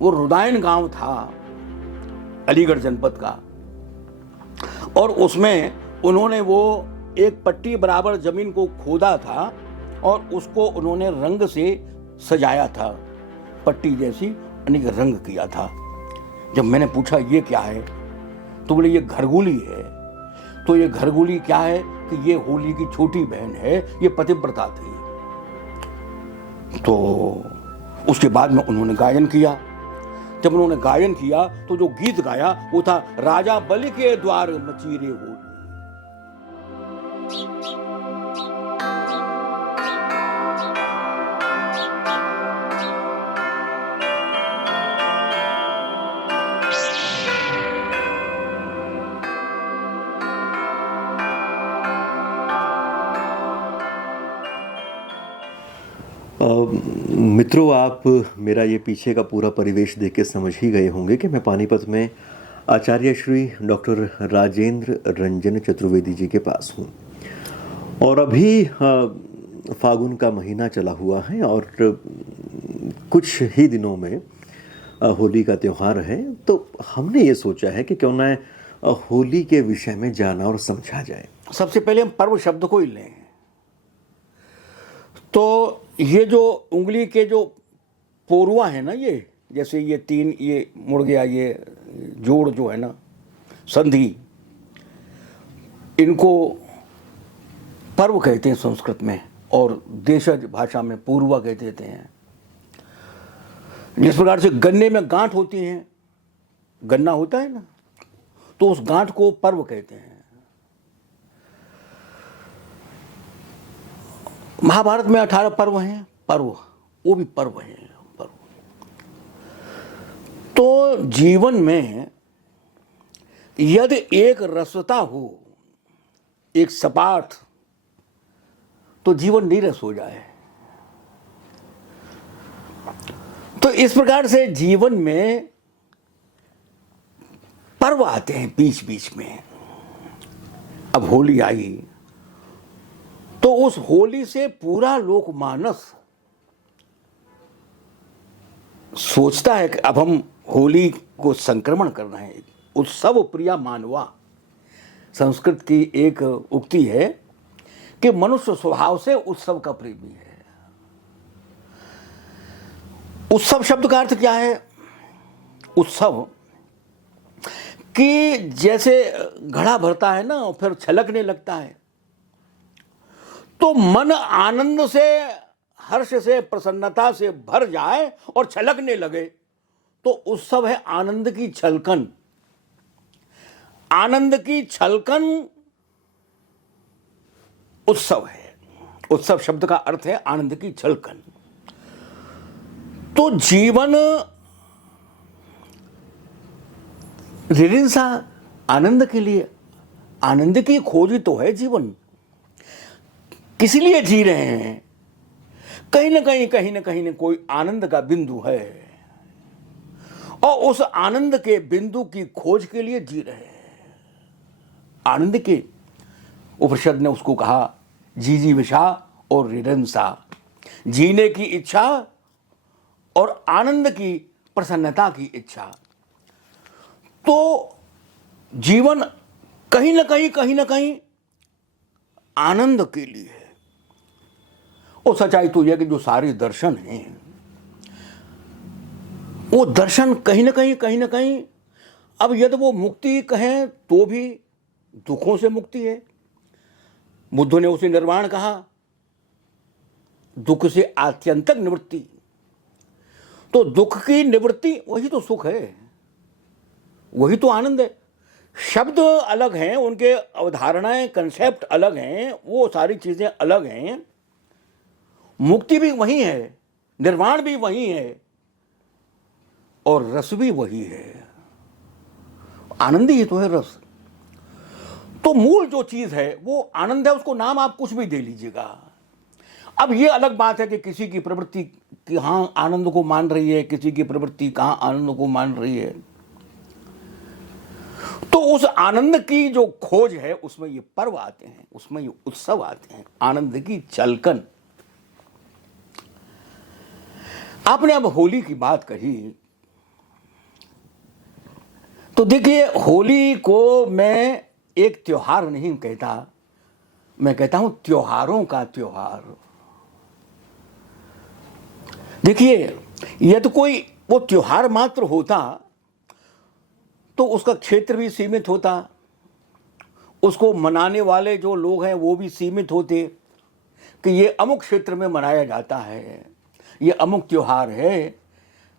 वो रुदायन गांव था अलीगढ़ जनपद का, और उसमें उन्होंने वो एक पट्टी बराबर जमीन को खोदा था और उसको उन्होंने रंग से सजाया था, पट्टी जैसी यानी कि रंग किया था। जब मैंने पूछा ये क्या है, तो बोले ये घरगुली है। तो ये घरगुली क्या है कि ये होली की छोटी बहन है, ये पतिव्रता थी। तो उसके बाद में उन्होंने गायन किया। जब उन्होंने गायन किया तो जो गीत गाया वो था राजा बलि के द्वार मचीरे होली। मित्रों, आप मेरा ये पीछे का पूरा परिवेश देख के समझ ही गए होंगे कि मैं पानीपत में आचार्य श्री डॉक्टर राजेंद्र रंजन चतुर्वेदी जी के पास हूँ। और अभी फागुन का महीना चला हुआ है और कुछ ही दिनों में होली का त्यौहार है। तो हमने ये सोचा है कि क्यों ना होली के विषय में जाना और समझा जाए। सबसे पहले हम पर्व शब्द को ही लें तो ये जो उंगली के जो पोरुआ है ना, ये जैसे ये तीन, ये मुड़ गया, ये जोड़ जो है ना, संधि, इनको पर्व कहते हैं संस्कृत में, और देशज भाषा में पूर्वा कह देते हैं। जिस प्रकार से गन्ने में गांठ होती हैं, गन्ना होता है ना, तो उस गांठ को पर्व कहते हैं। महाभारत में 18 पर्व हैं, पर्व वो भी पर्व हैं, पर्व। तो जीवन में यदि एक रसता हो, एक सपाट, तो जीवन नीरस हो जाए। तो इस प्रकार से जीवन में पर्व आते हैं बीच बीच में। अब होली आई तो उस होली से पूरा लोकमानस सोचता है कि अब हम होली को संक्रमण करना है। उत्सव प्रिया मानवा, संस्कृत की एक उक्ति है कि मनुष्य स्वभाव से उत्सव का प्रेमी है। उत्सव शब्द का अर्थ क्या है? उत्सव कि जैसे घड़ा भरता है ना, फिर छलकने लगता है, तो मन आनंद से, हर्ष से, प्रसन्नता से भर जाए और छलकने लगे, तो उत्सव है आनंद की छलकन। आनंद की छलकन उत्सव है। उत्सव शब्द का अर्थ है आनंद की छलकन। तो जीवन रिरिंसा आनंद के लिए, आनंद की खोज तो है जीवन। किस लिए जी रहे हैं? कहीं ना कहीं कोई आनंद का बिंदु है, और उस आनंद के बिंदु की खोज के लिए जी रहे हैं। आनंद के उपनिषद ने उसको कहा जीजीविषा और रिरंसा, जीने की इच्छा और आनंद की, प्रसन्नता की इच्छा। तो जीवन कहीं ना कहीं आनंद के लिए है। और सच्चाई तो यह कि जो सारे दर्शन हैं, वो दर्शन कहीं ना कहीं अब यदि वो मुक्ति कहें तो भी दुखों से मुक्ति है। बुद्ध ने उसे निर्वाण कहा, दुख से आत्यंतिक निवृत्ति। तो दुख की निवृत्ति वही तो सुख है, वही तो आनंद है। शब्द अलग हैं, उनके अवधारणाएं, कंसेप्ट अलग हैं, वो सारी चीजें अलग हैं। मुक्ति भी वही है, निर्वाण भी वही है, और रस भी वही है। आनंद ही तो है रस। तो मूल जो चीज है वो आनंद है, उसको नाम आप कुछ भी दे लीजिएगा। अब ये अलग बात है कि किसी की प्रवृत्ति कहाँ आनंद को मान रही है, किसी की प्रवृत्ति कहाँ आनंद को मान रही है। तो उस आनंद की जो खोज है उसमें ये पर्व आते हैं, उसमें ये उत्सव आते हैं, आनंद की छलकन। आपने अब होली की बात कही, तो देखिए, होली को मैं एक त्योहार नहीं कहता, मैं कहता हूं त्योहारों का त्योहार। देखिए, यदि कोई वो त्योहार मात्र होता तो उसका क्षेत्र भी सीमित होता, उसको मनाने वाले जो लोग हैं वो भी सीमित होते कि ये अमुक क्षेत्र में मनाया जाता है, ये अमुक त्योहार है।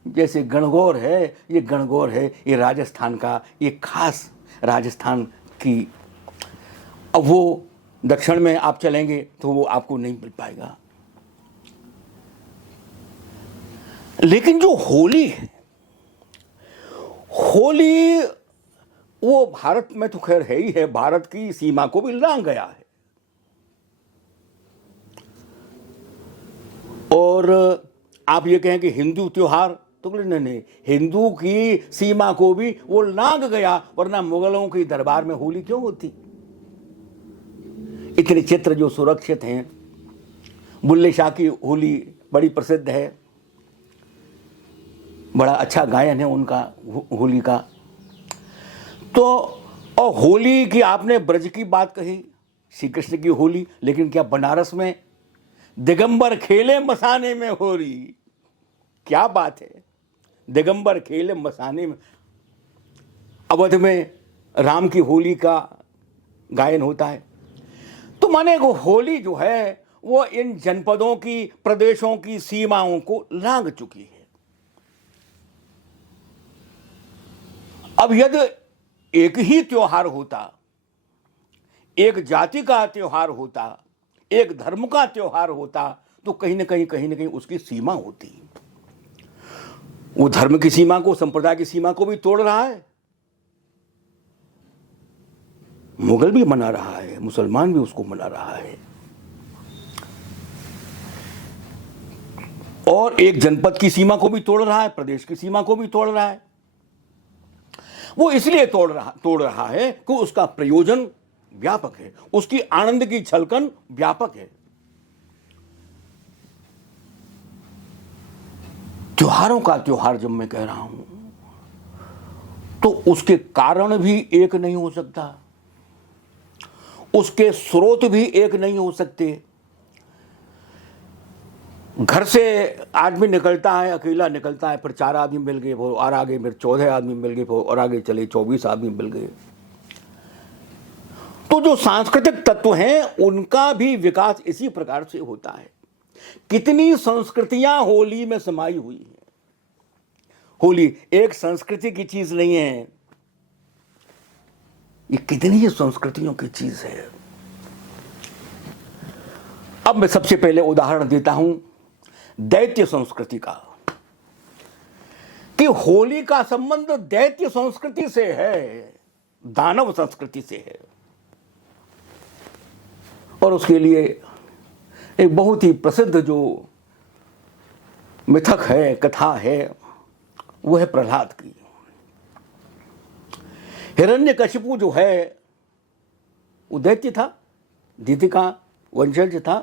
जैसे गणगौर है, ये गणगौर है, ये राजस्थान का, ये खास राजस्थान की। अब वो दक्षिण में आप चलेंगे तो वो आपको नहीं मिल पाएगा। लेकिन जो होली है, होली वो भारत में तो खैर है ही है, भारत की सीमा को भी लांघ गया है। और आप ये कहें कि हिंदू त्योहार, तो नहीं, हिंदू की सीमा को भी वो लांघ गया, वरना मुगलों की दरबार में होली क्यों होती? इतने चित्र जो सुरक्षित हैं। बुल्ले शाह की होली बड़ी प्रसिद्ध है, बड़ा अच्छा गायन है उनका होली का। तो और होली की आपने ब्रज की बात कही, श्री कृष्ण की होली, लेकिन क्या बनारस में दिगंबर खेले मसाने में होली? क्या बात है, दिगंबर खेले मसाने में। अवध में राम की होली का गायन होता है। तो माने वो होली जो है वो इन जनपदों की, प्रदेशों की सीमाओं को लांघ चुकी है। अब यदि एक ही त्योहार होता, एक जाति का त्योहार होता, एक धर्म का त्योहार होता, तो कहीं ना कहीं उसकी सीमा होती। वो धर्म की सीमा को, संप्रदाय की सीमा को भी तोड़ रहा है। मुगल भी मना रहा है, मुसलमान भी उसको मना रहा है। और एक जनपद की सीमा को भी तोड़ रहा है, प्रदेश की सीमा को भी तोड़ रहा है। वो इसलिए तोड़ रहा है कि उसका प्रयोजन व्यापक है, उसकी आनंद की छलकन व्यापक है। त्योहारों का त्योहार जब मैं कह रहा हूं तो उसके कारण भी एक नहीं हो सकता, उसके स्रोत भी एक नहीं हो सकते। घर से आदमी निकलता है, अकेला निकलता है, फिर 4 आदमी मिल गए वो, और आगे फिर 14 आदमी मिल गए वो, और आगे चले 24 आदमी मिल गए। तो जो सांस्कृतिक तत्व हैं उनका भी विकास इसी प्रकार से होता है। कितनी संस्कृतियां होली में समाई हुई हैं। होली एक संस्कृति की चीज नहीं है, ये कितनी ही संस्कृतियों की चीज है। अब मैं सबसे पहले उदाहरण देता हूं दैत्य संस्कृति का, कि होली का संबंध दैत्य संस्कृति से है, दानव संस्कृति से है। और उसके लिए एक बहुत ही प्रसिद्ध जो मिथक है, कथा है, वो है प्रहलाद की। हिरण्यकशिपु जो है वो दैत्य था, दिति का वंशज था।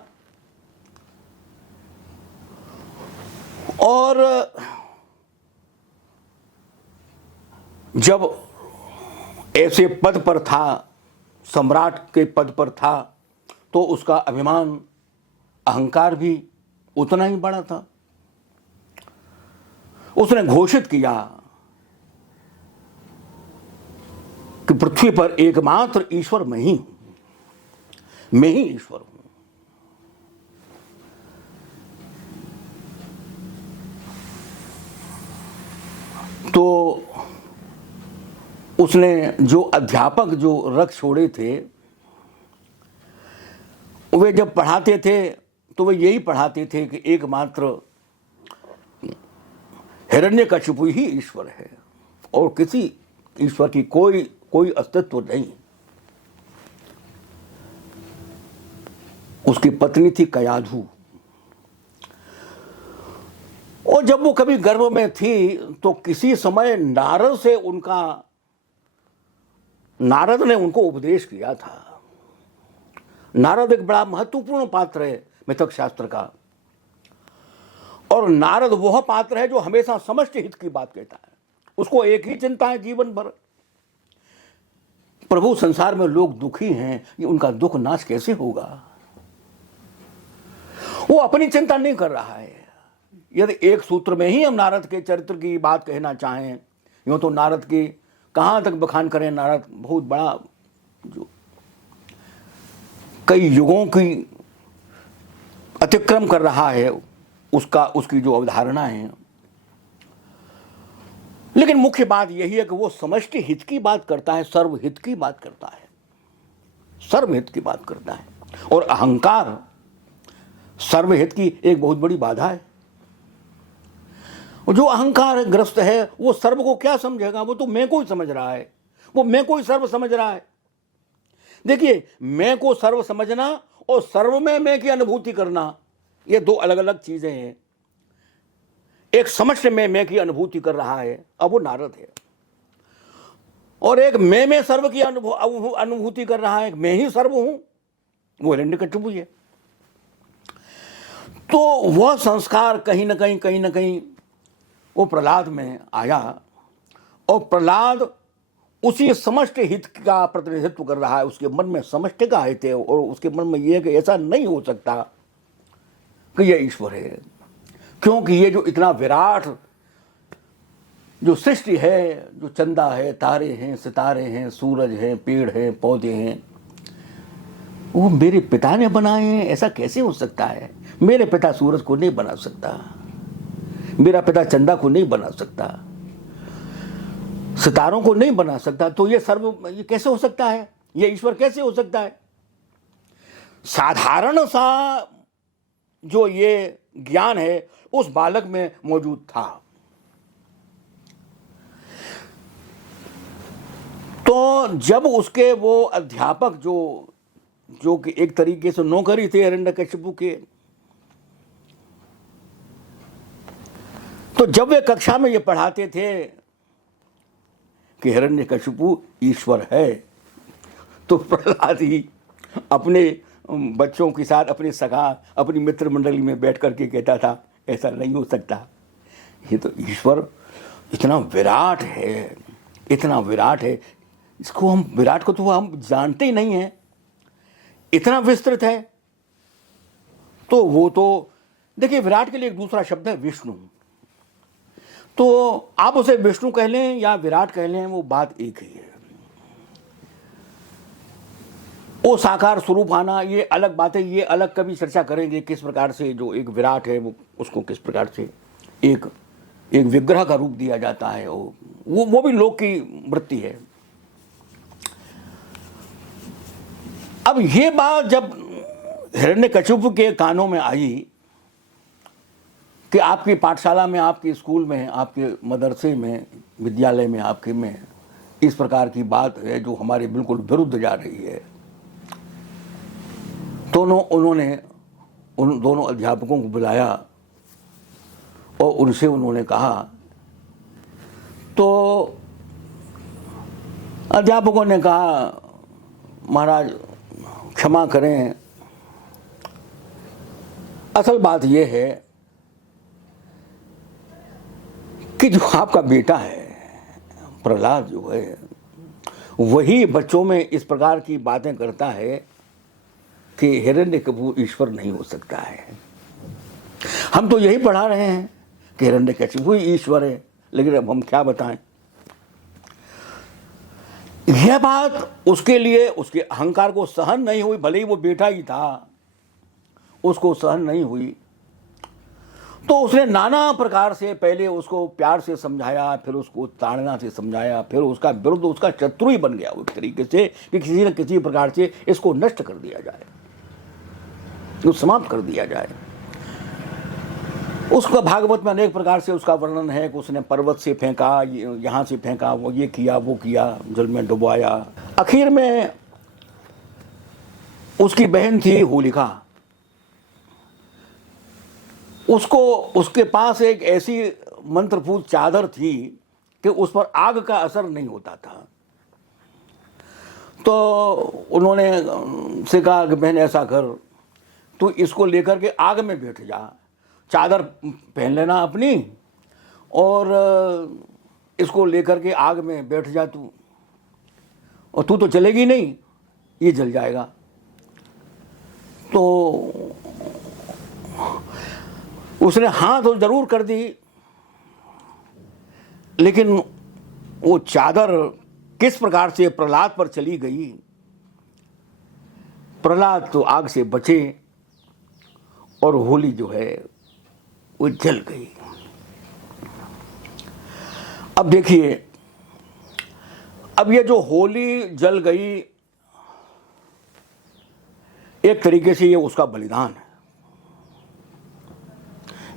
और जब ऐसे पद पर था, सम्राट के पद पर था, तो उसका अभिमान, अहंकार भी उतना ही बड़ा था। उसने घोषित किया कि पृथ्वी पर एकमात्र ईश्वर मैं ही हूं, मैं ही ईश्वर हूं। तो उसने जो अध्यापक जो रख छोड़े थे, वे जब पढ़ाते थे तो वे यही पढ़ाते थे कि एकमात्र हिरण्यकशिपु ही ईश्वर है और किसी ईश्वर की कोई अस्तित्व नहीं। उसकी पत्नी थी कयाधु, और जब वो कभी गर्भ में थी तो किसी समय नारद ने उनको उपदेश किया था। नारद एक बड़ा महत्वपूर्ण पात्र है मिथक शास्त्र का, और नारद वह पात्र है जो हमेशा समष्टि हित की बात कहता है। उसको एक ही चिंता है जीवन भर प्रभु संसार में लोग दुखी हैं, ये उनका दुख नाश कैसे होगा? वो अपनी चिंता नहीं कर रहा है। यदि एक सूत्र में ही हम नारद के चरित्र की बात कहना चाहें, यूं तो नारद की कहां तक बखान करें। नारद बहुत बड़ा, जो कई युगों की अतिक्रम कर रहा है, उसकी जो अवधारणा है। लेकिन मुख्य बात यही है कि वो समष्टि हित की बात करता है, सर्वहित की बात करता है, सर्वहित की बात करता है। और अहंकार सर्वहित की एक बहुत बड़ी बाधा है। जो अहंकार ग्रस्त है वो सर्व को क्या समझेगा? वो तो मैं को ही समझ रहा है, वो मैं को ही सर्व समझ रहा है। देखिए, मैं को सर्व समझना और सर्व में मैं की अनुभूति करना, ये दो अलग अलग चीजें हैं। एक समष्टि में मैं की अनुभूति कर रहा है, अब वो नारद है, और एक मैं में सर्व की अनुभूति कर रहा है, मैं ही सर्व हूं, वो हिरण्यकशिपु है। तो वह संस्कार कहीं ना कहीं वो प्रहलाद में आया, और प्रहलाद उसी समष्टि हित का प्रतिनिधित्व कर रहा है। उसके मन में समष्टि का हित है, और उसके मन में यह कि ऐसा नहीं हो सकता कि यह ईश्वर है, क्योंकि ये जो इतना विराट जो सृष्टि है, जो चंदा है, तारे हैं, सितारे हैं, सूरज हैं, पेड़ हैं, पौधे हैं, वो मेरे पिता ने बनाए हैं। ऐसा कैसे हो सकता है? मेरे पिता सूरज को नहीं बना सकता, मेरा पिता चंदा को नहीं बना सकता, सितारों को नहीं बना सकता, तो ये कैसे हो सकता है? ये ईश्वर कैसे हो सकता है? साधारण सा जो ये ज्ञान है उस बालक में मौजूद था। तो जब उसके वो अध्यापक जो कि एक तरीके से नौकरी थे हिरण्यकशिपु के, तो जब वे कक्षा में ये पढ़ाते थे कि हिरण्यकशिपु ईश्वर है, तो प्रहलाद ही अपने बच्चों के साथ, अपने सखा, अपनी मित्र मंडली में बैठ करके कहता था, ऐसा नहीं हो सकता, ये तो ईश्वर इतना विराट है, इतना विराट है, इसको हम विराट को तो हम जानते ही नहीं हैं, इतना विस्तृत है। तो वो तो देखिए, विराट के लिए एक दूसरा शब्द है विष्णु। तो आप उसे विष्णु कह लें या विराट कह लें, वो बात एक ही है। वो साकार स्वरूप आना, ये अलग बात है, ये अलग कभी चर्चा करेंगे किस प्रकार से जो एक विराट है वो उसको किस प्रकार से एक विग्रह का रूप दिया जाता है। वो भी लोक की वृत्ति है। अब ये बात जब हिरण्यकशिपु के कानों में आई कि आपकी पाठशाला में, आपके स्कूल में, आपके मदरसे में, विद्यालय में, आपके में इस प्रकार की बात है जो हमारे बिल्कुल विरुद्ध जा रही है, उन्होंने उन दोनों अध्यापकों को बुलाया और उनसे उन्होंने कहा। तो अध्यापकों ने कहा, महाराज क्षमा करें, असल बात यह है कि जो आपका बेटा है प्रहलाद जो है, वही बच्चों में इस प्रकार की बातें करता है कि हिरण्यकशिपु ईश्वर नहीं हो सकता है। हम तो यही पढ़ा रहे हैं कि हिरण्यकशिपु ही ईश्वर है, लेकिन अब हम क्या बताएं। यह बात उसके लिए, उसके अहंकार को सहन नहीं हुई, भले ही वो बेटा ही था, उसको सहन नहीं हुई। तो उसने नाना प्रकार से पहले उसको प्यार से समझाया, फिर उसको ताड़ना से समझाया, फिर उसका विरुद्ध, उसका शत्रु ही बन गया उस तरीके से कि किसी न किसी प्रकार से इसको नष्ट कर दिया जाए, उसको समाप्त कर दिया जाए। उसका भागवत में अनेक प्रकार से उसका वर्णन है कि उसने पर्वत से फेंका, यहाँ से फेंका, वो ये किया, वो किया, जल में डुबवाया। आखिर में उसकी बहन थी होलिका, उसके पास एक ऐसी मंत्रपूत चादर थी कि उस पर आग का असर नहीं होता था। तो उन्होंने से कहा कि बहन ऐसा कर, तू इसको लेकर के आग में बैठ जा, चादर पहन लेना अपनी और इसको लेकर के आग में बैठ जा तू। और तू तो चलेगी नहीं, ये जल जाएगा। तो उसने हाँ तो जरूर कर दी, लेकिन वो चादर किस प्रकार से प्रहलाद पर चली गई, प्रहलाद तो आग से बचे और होली जो है वो जल गई। अब देखिए, अब ये जो होली जल गई, एक तरीके से ये उसका बलिदान है,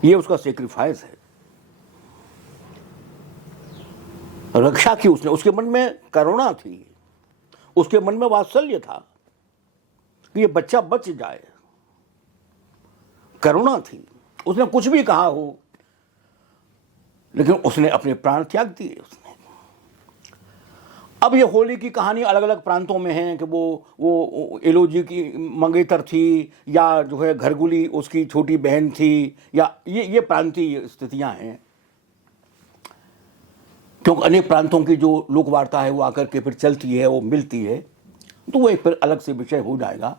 ये उसका सेक्रीफाइस है। रक्षा की उसने, उसके मन में करुणा थी, उसके मन में वात्सल्य था कि ये बच्चा बच जाए, करुणा थी। उसने कुछ भी कहा हो, लेकिन उसने अपने प्राण त्याग दिए उसने। अब ये होली की कहानी अलग अलग प्रांतों में है कि वो एलोजी की मंगेतर थी, या जो है घरगुली उसकी छोटी बहन थी, या ये प्रांतीय स्थितियां हैं, क्योंकि अनेक प्रांतों की जो लोक वार्ता है वो आकर के फिर चलती है, वो मिलती है, तो वो एक फिर अलग से विषय हो जाएगा।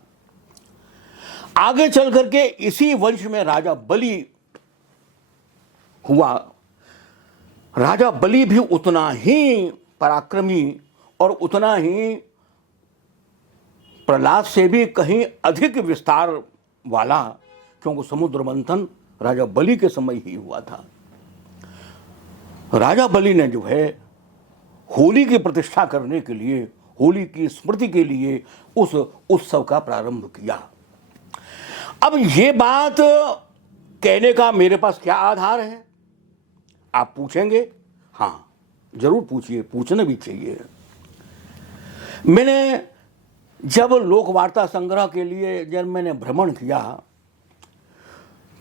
आगे चल करके इसी वंश में राजा बलि हुआ। राजा बलि भी उतना ही पराक्रमी और उतना ही प्रहलाद से भी कहीं अधिक विस्तार वाला, क्योंकि समुद्र मंथन राजा बलि के समय ही हुआ था। राजा बलि ने जो है होली की प्रतिष्ठा करने के लिए, होली की स्मृति के लिए उस उत्सव का प्रारंभ किया। अब ये बात कहने का मेरे पास क्या आधार है, आप पूछेंगे। हाँ, जरूर पूछिए, पूछना भी चाहिए। मैंने जब लोक वार्ता संग्रह के लिए जब मैंने भ्रमण किया,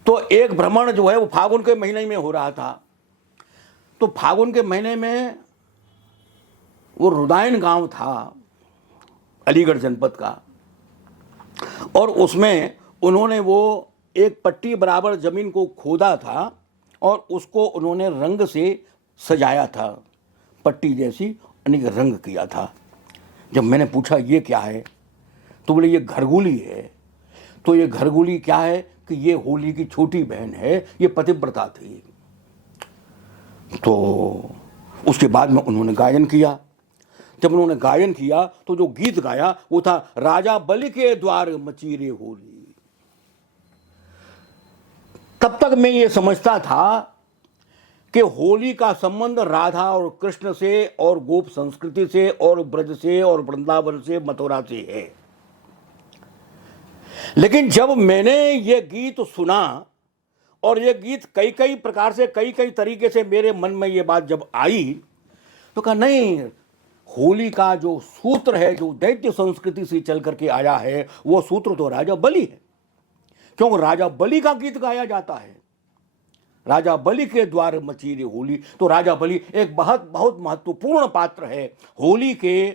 तो एक भ्रमण जो है वो फागुन के महीने में हो रहा था। तो फागुन के महीने में वो रुदायन गांव था अलीगढ़ जनपद का, और उसमें उन्होंने वो एक पट्टी बराबर जमीन को खोदा था और उसको उन्होंने रंग से सजाया था, पट्टी जैसी अनेक रंग किया था। जब मैंने पूछा ये क्या है, तो बोले ये घरगुली है। तो ये घरगुली क्या है कि ये होली की छोटी बहन है, ये पतिव्रता थी। तो उसके बाद में उन्होंने गायन किया। जब उन्होंने गायन किया तो जो गीत गाया वो था राजा बलि के द्वार मचीरे होली। तब तक मैं ये समझता था कि होली का संबंध राधा और कृष्ण से और गोप संस्कृति से और ब्रज से और वृंदावन से, मथुरा से है। लेकिन जब मैंने ये गीत सुना और ये गीत कई कई प्रकार से, कई कई तरीके से मेरे मन में ये बात जब आई, तो कहा नहीं, होली का जो सूत्र है, जो दैत्य संस्कृति से चल करके आया है, वो सूत्र तो राजा बलि है। क्योंकि राजा बलि का गीत गाया जाता है, राजा बलि के द्वार मचीरे होली। तो राजा बलि एक बहुत बहुत महत्वपूर्ण पात्र है। होली के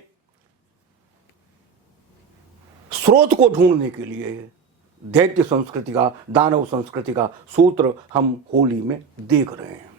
स्रोत को ढूंढने के लिए दैत्य संस्कृति का, दानव संस्कृति का सूत्र हम होली में देख रहे हैं।